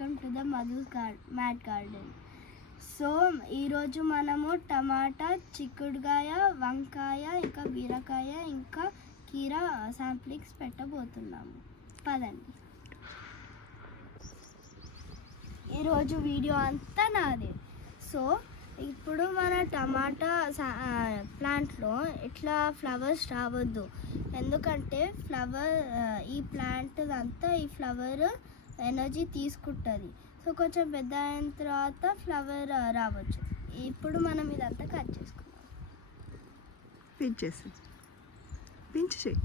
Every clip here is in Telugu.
Welcome to the Madhu mat garden. So ఈరోజు మనము టమాటా చిక్కుడుకాయ వంకాయ ఇంకా బీరకాయ ఇంకా కీర శాంప్లింగ్స్ పెట్టబోతున్నాము. పదండి. ఈరోజు వీడియో అంతా నాదే. సో ఇప్పుడు మన టమాటా సా- ప్లాంట్లో ఇట్లా ఫ్లవర్స్ రావద్దు. ఎందుకంటే ఫ్లవర్ ఈ ప్లాంట్ అంతా ఈ ఫ్లవర్ ఎనర్జీ తీసుకుంటుంది. సో కొంచెం పెద్ద అయిన తర్వాత ఫ్లవర్ రావచ్చు. ఇప్పుడు మనం ఇదంతా కట్ చేసుకుందాం. పించ్ చేసి. పించ్ చేయి.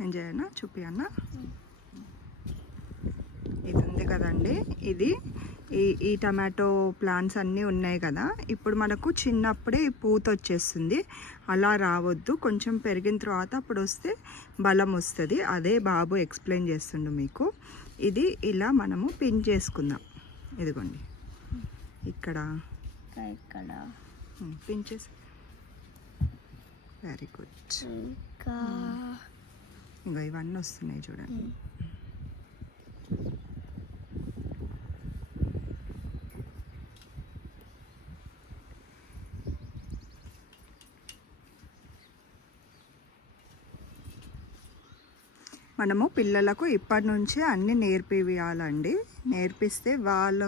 ఎంజాయ్ అన్న చూపి అన్న. ఇది ఉంది కదండి. ఇది ఈ ఈ టమాటో ప్లాంట్స్ అన్నీ ఉన్నాయి కదా. ఇప్పుడు మనకు చిన్నప్పుడే పూత వచ్చేస్తుంది. అలా రావద్దు. కొంచెం పెరిగిన తర్వాత అప్పుడు వస్తే బలం వస్తుంది. అదే బాబు ఎక్స్ప్లెయిన్ చేస్తుండు మీకు. ఇది ఇలా మనము పిన్ చేసుకుందాం. ఇదిగోండి. ఇక్కడ. ఇంకా ఇక్కడ. పిన్ చేసి. వెరీ గుడ్ ఇంకా. ఇంకా ఇవన్నీ వస్తున్నాయి చూడండి. మనము పిల్లలకు ఇప్పటి నుంచే అన్నీ నేర్పివేయాలండి నేర్పిస్తే వాళ్ళ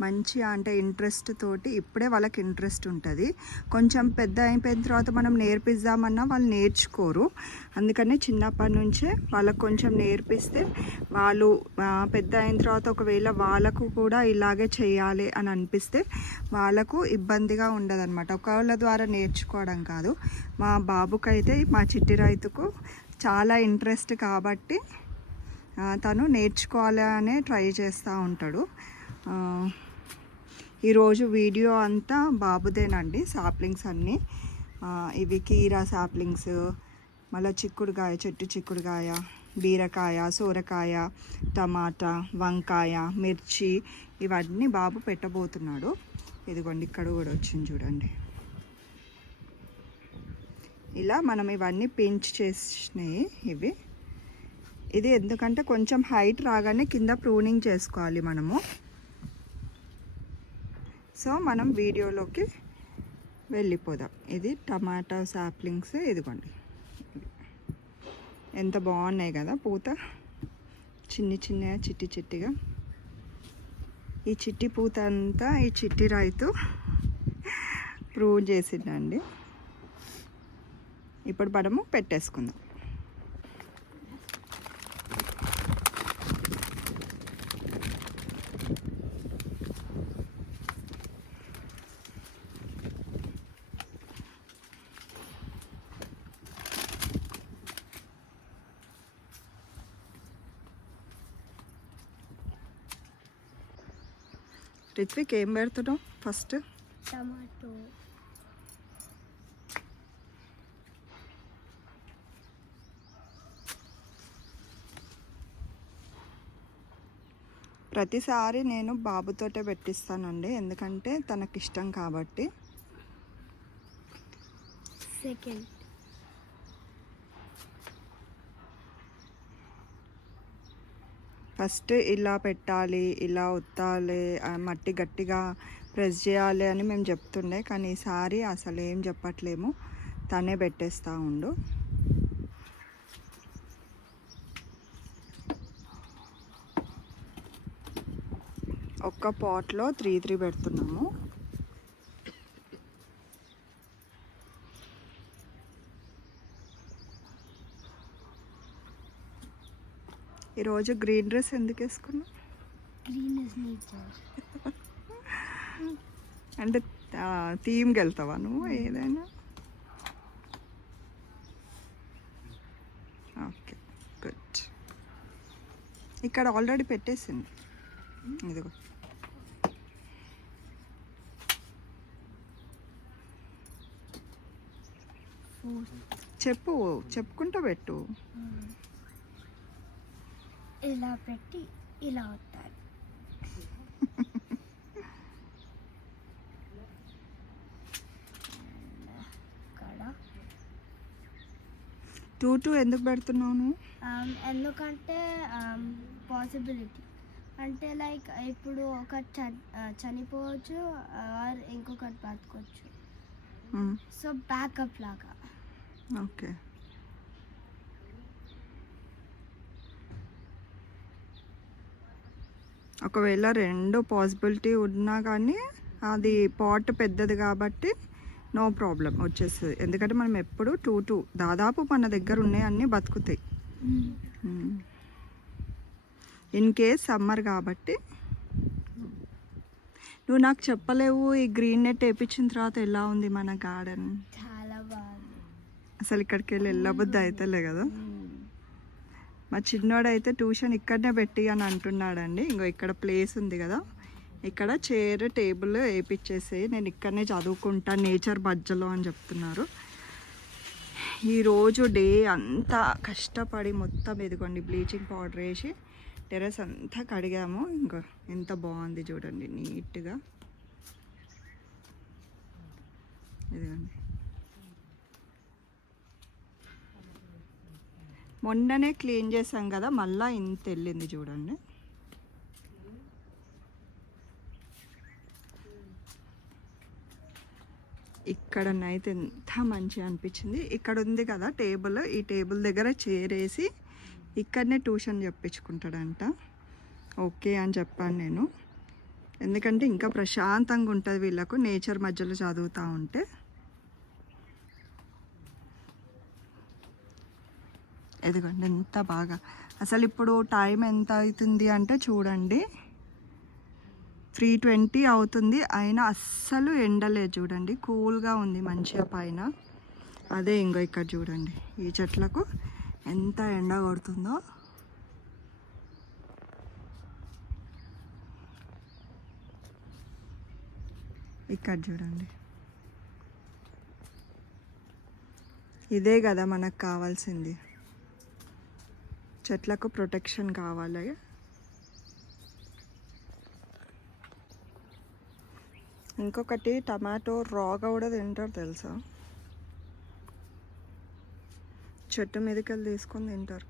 మంచి అంటే ఇంట్రెస్ట్ తోటి ఇప్పుడే వాళ్ళకి ఇంట్రెస్ట్ ఉంటుంది. కొంచెం పెద్ద అయిపోయిన తర్వాత మనం నేర్పిద్దామన్నా వాళ్ళు నేర్చుకోరు. అందుకని చిన్నప్పటి నుంచే వాళ్ళకు కొంచెం నేర్పిస్తే వాళ్ళు పెద్ద అయిన తర్వాత ఒకవేళ వాళ్ళకు కూడా ఇలాగే చేయాలి అని అనిపిస్తే వాళ్ళకు ఇబ్బందిగా ఉండదన్నమాట. ఒకళ్ళ ద్వారా నేర్చుకోవడం కాదు. మా బాబుకైతే మా చిట్టి రైతుకు చాలా ఇంట్రెస్ట్ కాబట్టి తను నేర్చుకోవాలనే ట్రై చేస్తూ ఉంటాడు. ఈరోజు వీడియో అంతా బాబుదేనండి సాప్లింగ్స్ అన్నీ. ఇవి కీరా సాప్లింగ్స్ మళ్ళీ చిక్కుడుకాయ చెట్టు చిక్కుడుకాయ బీరకాయ సోరకాయ టమాటా వంకాయ మిర్చి ఇవన్నీ బాబు పెట్టబోతున్నాడు. ఇదిగోండి ఇక్కడ కూడా వచ్చింది చూడండి. ఇలా మనం ఇవన్నీ పెంచ్ చేసినాయి ఇవి. ఇది ఎందుకంటే కొంచెం హైట్ రాగానే కింద ప్రూనింగ్ చేసుకోవాలి మనము. సో మనం వీడియోలోకి వెళ్ళిపోదాం. ఇది టమాటా సాప్లింగ్స్ ఇదిగోండి. ఎంత బాగున్నాయి కదా పూత. చిన్ని చిన్నగా చిట్టి చిట్టిగా. ఈ చిట్టి పూత అంతా ఈ చిట్టి రైతు ప్రూవ్ చేసిందండి. ఇప్పుడు మనము పెట్టేసుకుందాం. రిత్విక్ ఏం పెడుతున్నావు ఫస్ట్? టమాటో. ప్రతిసారి నేను బాబుతోటే పెట్టిస్తానండి ఎందుకంటే తనకి ఇష్టం కాబట్టి. సెకండ్. ఫస్ట్ ఇలా పెట్టాలి ఇలా ఒత్తాలి మట్టి గట్టిగా ప్రెస్ చేయాలి అని మేము చెప్తుండే. కానీ ఈసారి అసలు ఏం చెప్పట్లేము. తనే పెట్టేస్తూ ఉండు. ఒక్క పాట్లో త్రీ త్రీ పెడుతున్నాము. ఈరోజు గ్రీన్ డ్రెస్ ఎందుకు గ్రీన్ నేచర్ అంటే థీమ్కి వెళ్తావా నువ్వు ఏదైనా? ఓకే గుడ్ ఇక్కడ ఆల్రెడీ పెట్టేసింది. ఇదిగో. చెప్పు చెప్పుకుంటూ పెట్టు. ఇలా పెట్టి ఇలా అవుతారు ఇక్కడ టూ టూ ఎందుకు పెడుతున్నావు నువ్వు? ఎందుకంటే పాసిబిలిటీ అంటే లైక్ ఇప్పుడు ఒక చనిపోవచ్చు ఆర్ ఇంకొకటి బతకొచ్చు. సో బ్యాకప్ లాగా. ఓకే. ఒకవేళ రెండు పాసిబిలిటీ ఉన్నా కానీ అది పాట్ పెద్దది కాబట్టి నో ప్రాబ్లం వచ్చేస్తుంది. ఎందుకంటే మనం ఎప్పుడు టూ టూ దాదాపు మన దగ్గర ఉన్నాయి అన్నీ బతుకుతాయి. ఇన్ కేస్ సమ్మర్ కాబట్టి నువ్వు నాకు చెప్పలేవు ఈ గ్రీన్ నెట్ వేయించిన తర్వాత ఎలా ఉంది మన గార్డెన్ చాలా బాగుంది. అసలు ఇక్కడికి వెళ్ళి వెళ్ళబుద్ధి అవుతలే కదా. మా చిన్నోడైతే ట్యూషన్ ఇక్కడనే పెట్టి అని అంటున్నాడండి. ఇంకో ఇక్కడ ప్లేస్ ఉంది కదా. ఇక్కడ చైర్ టేబుల్ వేయించేసి నేను ఇక్కడనే చదువుకుంటా నేచర్ మధ్యలో అని చెప్తున్నారు. ఈరోజు డే అంతా కష్టపడి మొత్తం ఎదుగోండి బ్లీచింగ్ పౌడర్ వేసి టెర్రస్ అంతా కడిగాము. ఇంకో ఎంత బాగుంది చూడండి నీట్గా. ఇదిగోండి. మొన్ననే క్లీన్ చేసాం కదా మళ్ళా ఇంత వెళ్ళింది చూడండి. ఇక్కడనైతే ఎంత మంచిగా అనిపించింది. ఇక్కడ ఉంది కదా టేబుల్ ఈ టేబుల్ దగ్గర చేరేసి ఇక్కడనే ట్యూషన్ చెప్పించుకుంటాడంట. ఓకే అని చెప్పాను నేను. ఎందుకంటే ఇంకా ప్రశాంతంగా ఉంటుంది వీళ్ళకు నేచర్ మధ్యలో చదువుతూ ఉంటే. ఎదుగండి ఎంత బాగా. అసలు ఇప్పుడు టైం ఎంత అవుతుంది అంటే చూడండి. త్రీ ట్వంటీ అవుతుంది. అయినా అస్సలు ఎండలేదు చూడండి. కూల్గా ఉంది మంచిగా పైన. అదే ఇంకో ఇక్కడ చూడండి. ఈ చెట్లకు ఎంత ఎండ కొడుతుందో. ఇక్కడ చూడండి. ఇదే కదా మనకు కావాల్సింది. చెట్లకు ప్రొటెక్షన్ కావాలి? ఇంకొకటి టమాటో రాగా కూడా తింటారు తెలుసా? చెట్టు మీదకి వెళ్ళి తీసుకొని తింటారు.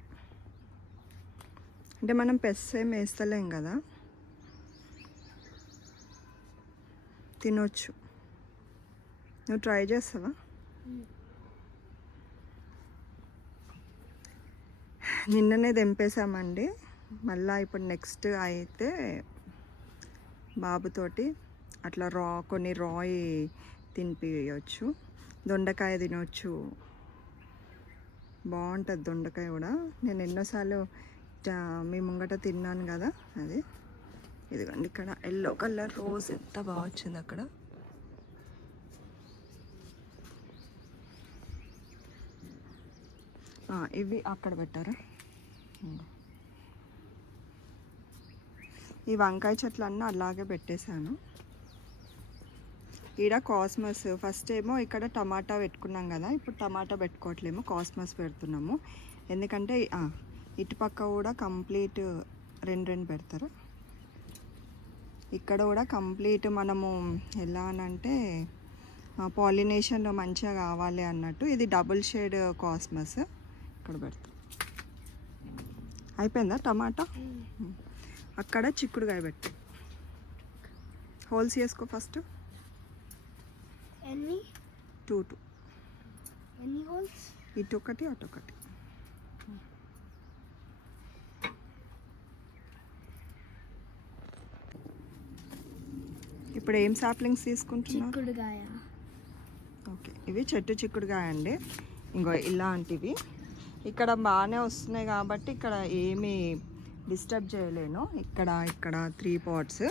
అంటే మనం పెస్ ఏం వేస్తలేం కదా? తినొచ్చు. నువ్వు ట్రై చేస్తావా? నిన్ననే తెంపేశామండి. మళ్ళీ ఇప్పుడు నెక్స్ట్ అయితే బాబుతోటి అట్లా రా కొన్ని రాయి తినిపించవచ్చు దొండకాయ తినవచ్చు బాగుంటుంది దొండకాయ కూడా. నేను ఎన్నోసార్లు మీ ముంగట తిన్నాను కదా అది. ఇదిగోండి ఇక్కడ ఎల్లో కలర్ రోజ్ ఎంత బాగా వచ్చింది అక్కడ. ఇవి అక్కడ పెట్టారా? ఈ వంకాయ చెట్లు అన్నీ అలాగే పెట్టేశాను. ఈడ కాస్మస్ ఫస్ట్ ఏమో ఇక్కడ టమాటా పెట్టుకున్నాం కదా ఇప్పుడు టమాటా పెట్టుకోవట్లేము కాస్మస్ పెడుతున్నాము. ఎందుకంటే ఇటుపక్క కూడా కంప్లీట్ రెండు రెండు పెడతారు. ఇక్కడ కూడా కంప్లీట్ మనము ఎలా అనంటే పాలినేషన్ మంచిగా కావాలి అన్నట్టు. ఇది డబుల్ షేడ్ కాస్మస్. ఇక్కడ పెడతాం. అయిపోయిందా టమాటా? అక్కడ చిక్కుడుకాయ పెట్టు. హోల్స్ చేసుకో ఫస్ట్. ఎన్ని? Two two. ఎన్ని హోల్స్? ఇటు ఒకటి అటు ఒకటి ఇప్పుడు ఏం సాప్లింగ్స్ చిక్కుడుగాయ ఓకే. ఇవి చెట్టు చిక్కుడుకాయ అండి. ఇంకో ఇలాంటివి. ఇక్కడ బాగానే వస్తున్నాయి కాబట్టి ఇక్కడ ఏమీ డిస్టర్బ్ చేయలేను. ఇక్కడ ఇక్కడ త్రీ పాట్స్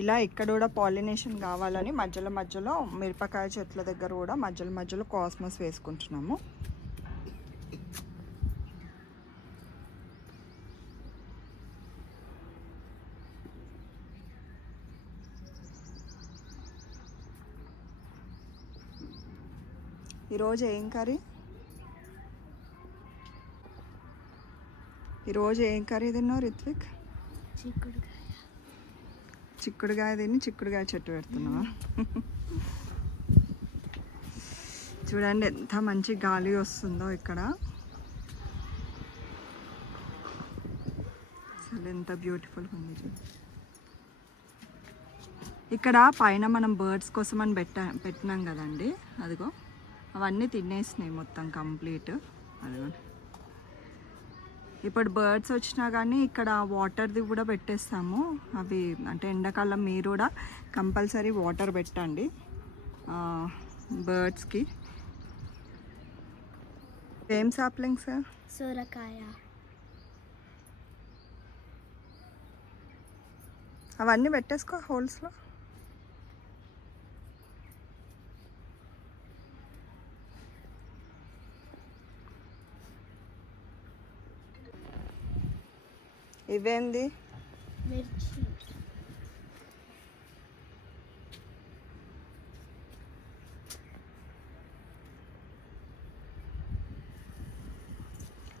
ఇలా ఇక్కడ కూడా పాలినేషన్ కావాలని మధ్యలో మధ్యలో మిరపకాయ చెట్ల దగ్గర కూడా మధ్యలో మధ్యలో కాస్మస్ వేసుకుంటున్నాము. ఈరోజు ఏం కర్రీ? ఈరోజు ఏం కర్రీ తిన్నావు రిత్విక్? చిక్కుడుగాయ చిక్కుడుకాయ తిని చిక్కుడుకాయ చెట్టు పెడుతున్నావా? చూడండి ఎంత మంచి గాలి వస్తుందో ఇక్కడ. అసలు ఎంత బ్యూటిఫుల్గా ఉంది చూడండి ఇక్కడ పైన మనం బర్డ్స్ కోసం అని పెట్ట పెట్టినాం కదండి అదిగో. అవన్నీ తినేసినాయి మొత్తం కంప్లీట్. అదిగో. ఇప్పుడు బర్డ్స్ వచ్చినా కానీ ఇక్కడ వాటర్ది కూడా పెట్టేస్తాము. అవి అంటే ఎండాకాలం మీరు కూడా కంపల్సరీ వాటర్ పెట్టండి. బర్డ్స్కి ఏం సాప్లింగ్స్ సొరకాయ. అవన్నీ పెట్టేసుకో హోల్స్లో ఇవేంది? మిర్చి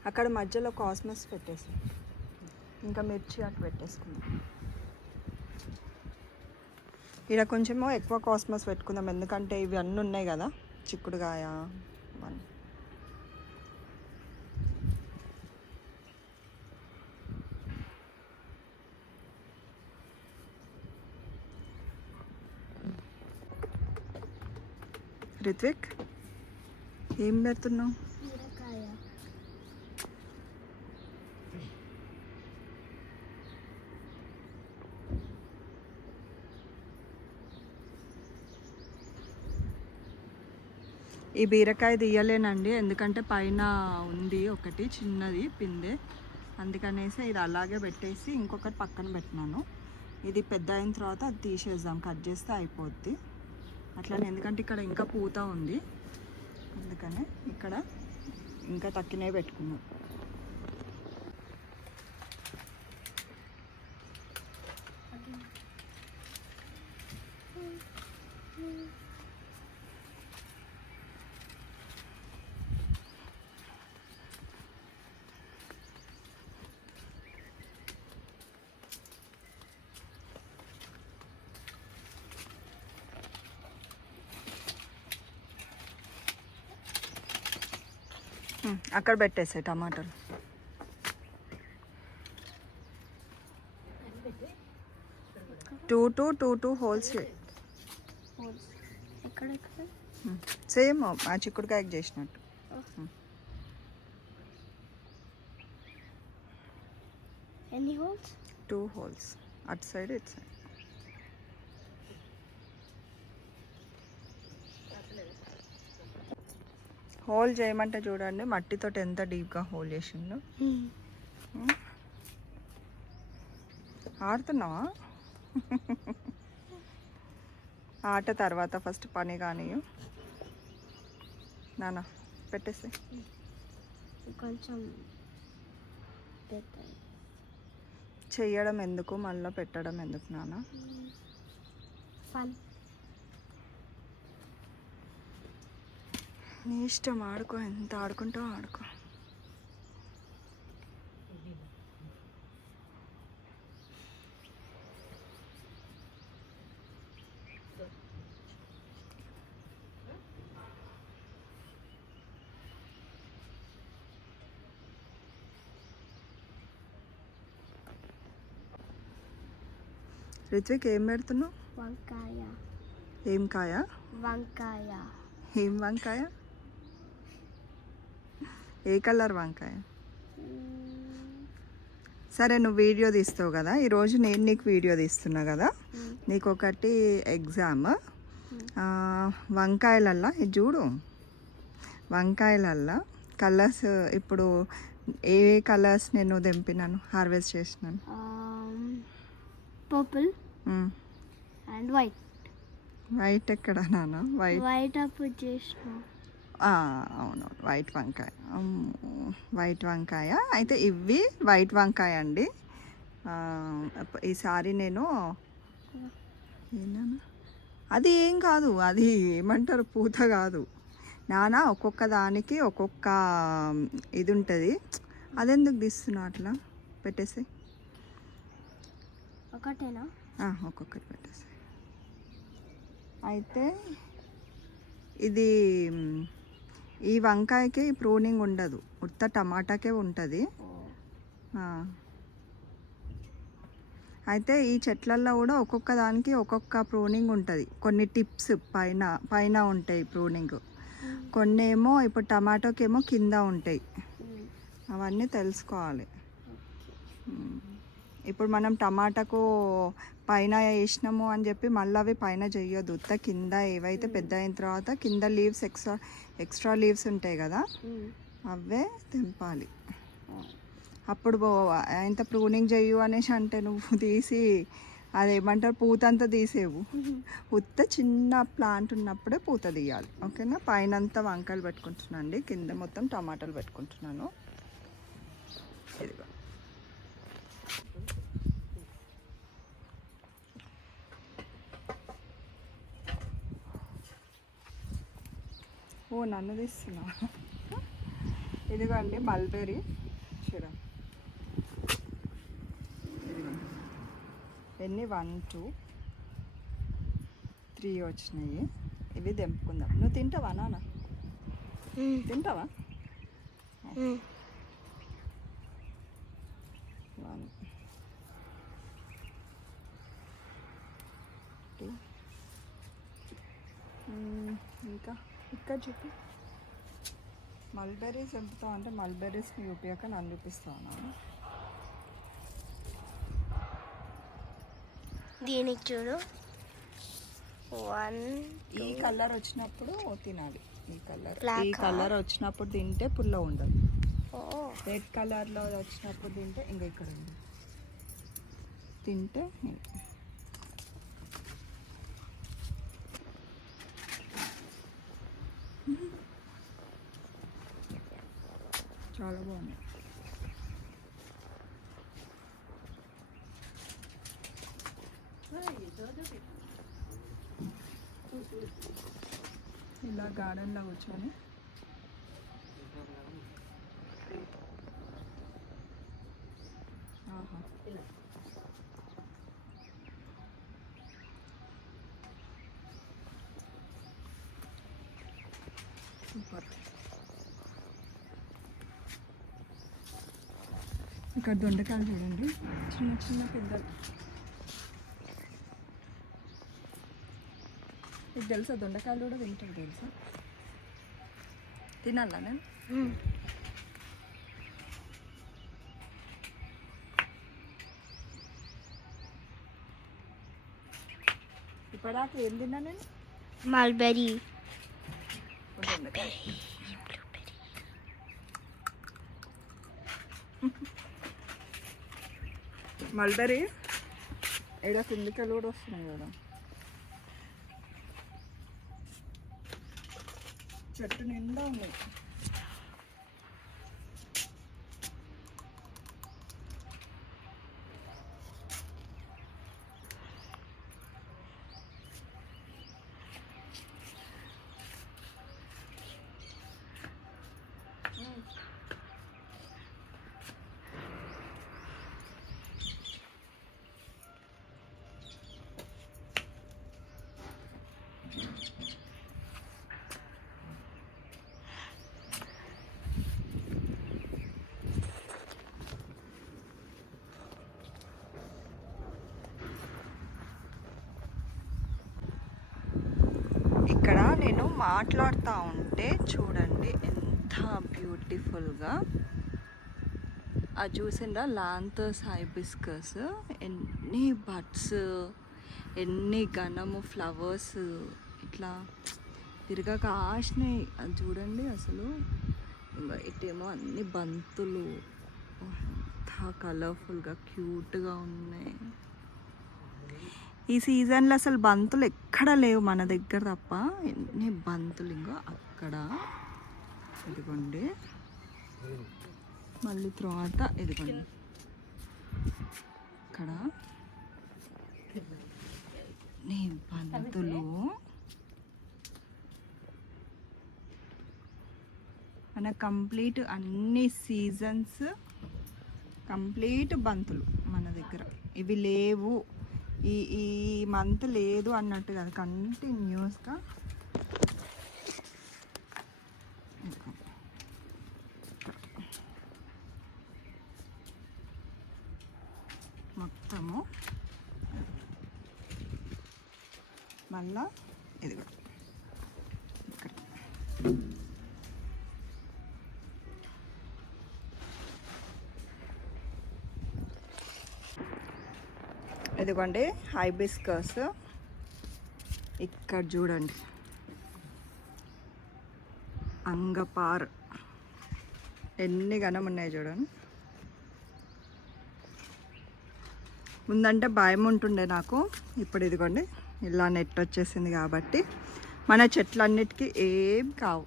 అక్కడ మధ్యలో కాస్మస్ పెట్టేసి ఇంకా మిర్చి అటు పెట్టేసుకుందాం. ఇక్కడ కొంచెము ఎక్కువ కాస్మస్ పెట్టుకుందాం ఎందుకంటే ఇవి అన్నీ ఉన్నాయి కదా చిక్కుడుగాయ అవన్నీ రిత్విక్ ఏం పెడుతున్నావు? ఈ బీరకాయ తీయలేనండి ఎందుకంటే పైన ఉంది ఒకటి చిన్నది పిందె. అందుకనేసి ఇది అలాగే పెట్టేసి ఇంకొకటి పక్కన పెట్టినాను. ఇది పెద్ద అయిన తర్వాత అది తీసేద్దాం కట్ చేస్తే అయిపోద్ది. అట్లనే ఎందుకంటే ఇక్కడ ఇంకా పూత ఉంది. అందుకనే ఇక్కడ ఇంకా తక్కినే పెట్టుకున్నాం. ఉమ్, అక్కడ పెట్టేసాయి టమాటాలు two two two two holes holes ఎక్కడెక్కడ సేమ్ ఆ చిక్కుడుకాయకి చేసినట్టు ఎన్ని హోల్స్ టూ హోల్స్ అటు సైడ్ ఇటు సైడ్ హోల్ చేయమంటే చూడండి మట్టితో ఎంత డీప్గా హోల్ చేసిండు. ఆడుతున్నావా? ఆట తర్వాత ఫస్ట్ పని కానీ. నాన్న పెట్టేసి. కొంచెం చెయ్యడం ఎందుకు? మళ్ళీ పెట్టడం ఎందుకు నాన్న? ఫన్ నీ ఇష్టం ఆడుకో ఎంత ఆడుకుంటావో ఆడుకో. రిత్విక్ ఏం పెడుతున్నావు? వంకాయ. ఏం కాయ? వంకాయ. ఏం వంకాయ? ఏ కలర్ వంకాయ? సరే నువ్వు వీడియో తీస్తావు కదా. ఈరోజు నేను నీకు వీడియో తీస్తున్నా కదా. నీకు ఒకటి ఎగ్జామ్. వంకాయలల్లా ఇది చూడు. వంకాయలల్లా కలర్స్ ఇప్పుడు ఏ కలర్స్ నేను తెంపినాను హార్వెస్ట్ చేసినాను? Purple and white. వైట్ ఎక్కడ నాన్న? వైట్. వైట్ అప్పుడు చేసిన. ఆ, అవును. వైట్ వంకాయ. వైట్ వంకాయ. అయితే ఇవి వైట్ వంకాయ అండి. ఈసారి నేను? అది ఏం కాదు. అది ఏమంటారు? పూత కాదు. నానా ఒక్కొక్క దానికి ఒక్కొక్క ఇది ఉంటుంది. అదెందుకు తీస్తున్నావు అట్లా? పెట్టేసి. ఒకటేనా? ఒక్కొక్కటి పెట్టేసి. అయితే ఇది ఈ వంకాయకి ప్రూనింగ్ ఉండదు. ఉత్త టమాటాకే ఉంటుంది. అయితే ఈ చెట్లల్లో కూడా ఒక్కొక్క దానికి ఒక్కొక్క ప్రూనింగ్ ఉంటుంది. కొన్ని టిప్స్ పైన పైన ఉంటాయి ప్రూనింగ్. కొన్ని ఏమో ఇప్పుడు టమాటోకి ఏమో కింద ఉంటాయి. అవన్నీ తెలుసుకోవాలి. ఇప్పుడు మనం టమాటాకు పైన వేసినాము అని చెప్పి మళ్ళీ అవి పైన చెయ్యొద్దు. ఉత్త కింద ఏవైతే పెద్ద అయిన తర్వాత కింద లీవ్స్ ఎక్స్ట్రా ఎక్స్ట్రా లీవ్స్ ఉంటాయి కదా? అవే తెంపాలి. అప్పుడు ఎంత ప్రూనింగ్ చెయ్యు అనేసి అంటే నువ్వు తీసి అదేమంటారు పూత అంతా తీసేవు ఉత్త చిన్న ప్లాంట్ ఉన్నప్పుడే పూత తీయాలి. ఓకేనా? పైన అంతా వంకాయలు పెట్టుకుంటున్నాను అండి కింద మొత్తం టమాటాలు పెట్టుకుంటున్నాను. ఇదిగో. ఓ నన్ను తీస్తున్నా. ఇదిగోండి మల్బెరీ ఇదిగోండి ఎన్ని? వన్ టూ త్రీ వచ్చినాయి. ఇవి తెంపుకుందాం. నువ్వు తింటావా నాన్న? తింటావా? One two. మ్మ్, ఇంకా? ఇక్కడ చెప్పు మల్బెర్రీస్ తెంపుతావు అంటే మల్బెర్రీస్ని చూపించాక నన్ను చూపిస్తాను దీనికి చూడు. వన్ ఈ కలర్ వచ్చినప్పుడు తినాలి. ఈ కలర్ ఈ? కలర్ వచ్చినప్పుడు తింటే పుల్ల ఉండదు. ఓ. రెడ్ కలర్లో వచ్చినప్పుడు తింటే ఇంకా ఇక్కడ తింటే చాలా బాగుంది. ఇలా గార్డెన్లో కూర్చొని. ఆహా. ఇక్కడ దొండకాయలు చూడండి. చిన్న చిన్న పెద్దలు. మీకు తెలుసా దొండకాయలు కూడా తింటారు తెలుసా? తినాలా నేను ఇప్పటిదాకా ఏం తిన్నా నేను? మల్బెరీ దొండకాయ మల్బరీ ఇక్కడ కిందికలు కూడా వస్తున్నాయి కదా. చెట్టు నిండా ఉన్నాయి ఇక్కడ నేను మాట్లాడుతూ ఉంటే చూడండి ఎంత బ్యూటిఫుల్గా. అది చూసిండ్రా? లాంతస్ హైబిస్కస్ ఎన్ని బడ్స్ ఎన్ని ఘనము ఫ్లవర్స్ ఇట్లా తిరగక ఆశనాయి. అది చూడండి అసలు. ఇంకా ఇటేమో అన్ని బంతులు. ఎంత కలర్ఫుల్గా క్యూట్గా ఉన్నాయి. ఈ సీజన్లో అసలు బంతులు ఎక్కడ లేవు మన దగ్గర తప్ప. ఎన్ని బంతులు ఇంకో అక్కడ. ఇదిగోండి. మళ్ళీ తర్వాత ఇదిగోండి. ఇక్కడ. నీ బంతులు? మన కంప్లీట్ అన్ని సీజన్స్ కంప్లీట్ బంతులు మన దగ్గర. ఇవి లేవు. ఈ ఈ మంత్ లేదు అన్నట్టు కదా. కంటిన్యూస్గా మొత్తము మళ్ళా ఇది కూడా. ఇదిగోండి హైబిస్కస్ ఇక్కడ చూడండి. అంగపార్. ఎన్ని గనం ఉన్నాయి చూడండి. ముందంటే భయం ఉంటుండే నాకు. ఇప్పుడు ఇదిగోండి ఇలా నెట్ వచ్చేసింది కాబట్టి. మన చెట్లన్నిటికీ ఏం కావు.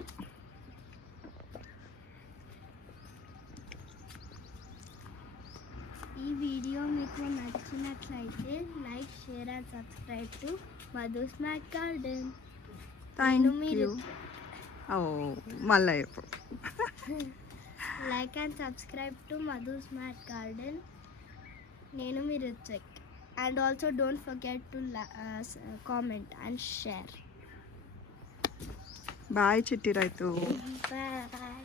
వీడియో మీకు నచ్చినట్లయితే like share and subscribe to Madhu smart garden. Thank you ఓ మళ్ళీ like and subscribe to Madhu smart garden. నేను మీ Ritvik and also don't forget to comment and share. Bye Chitti రైతు. బాయ్.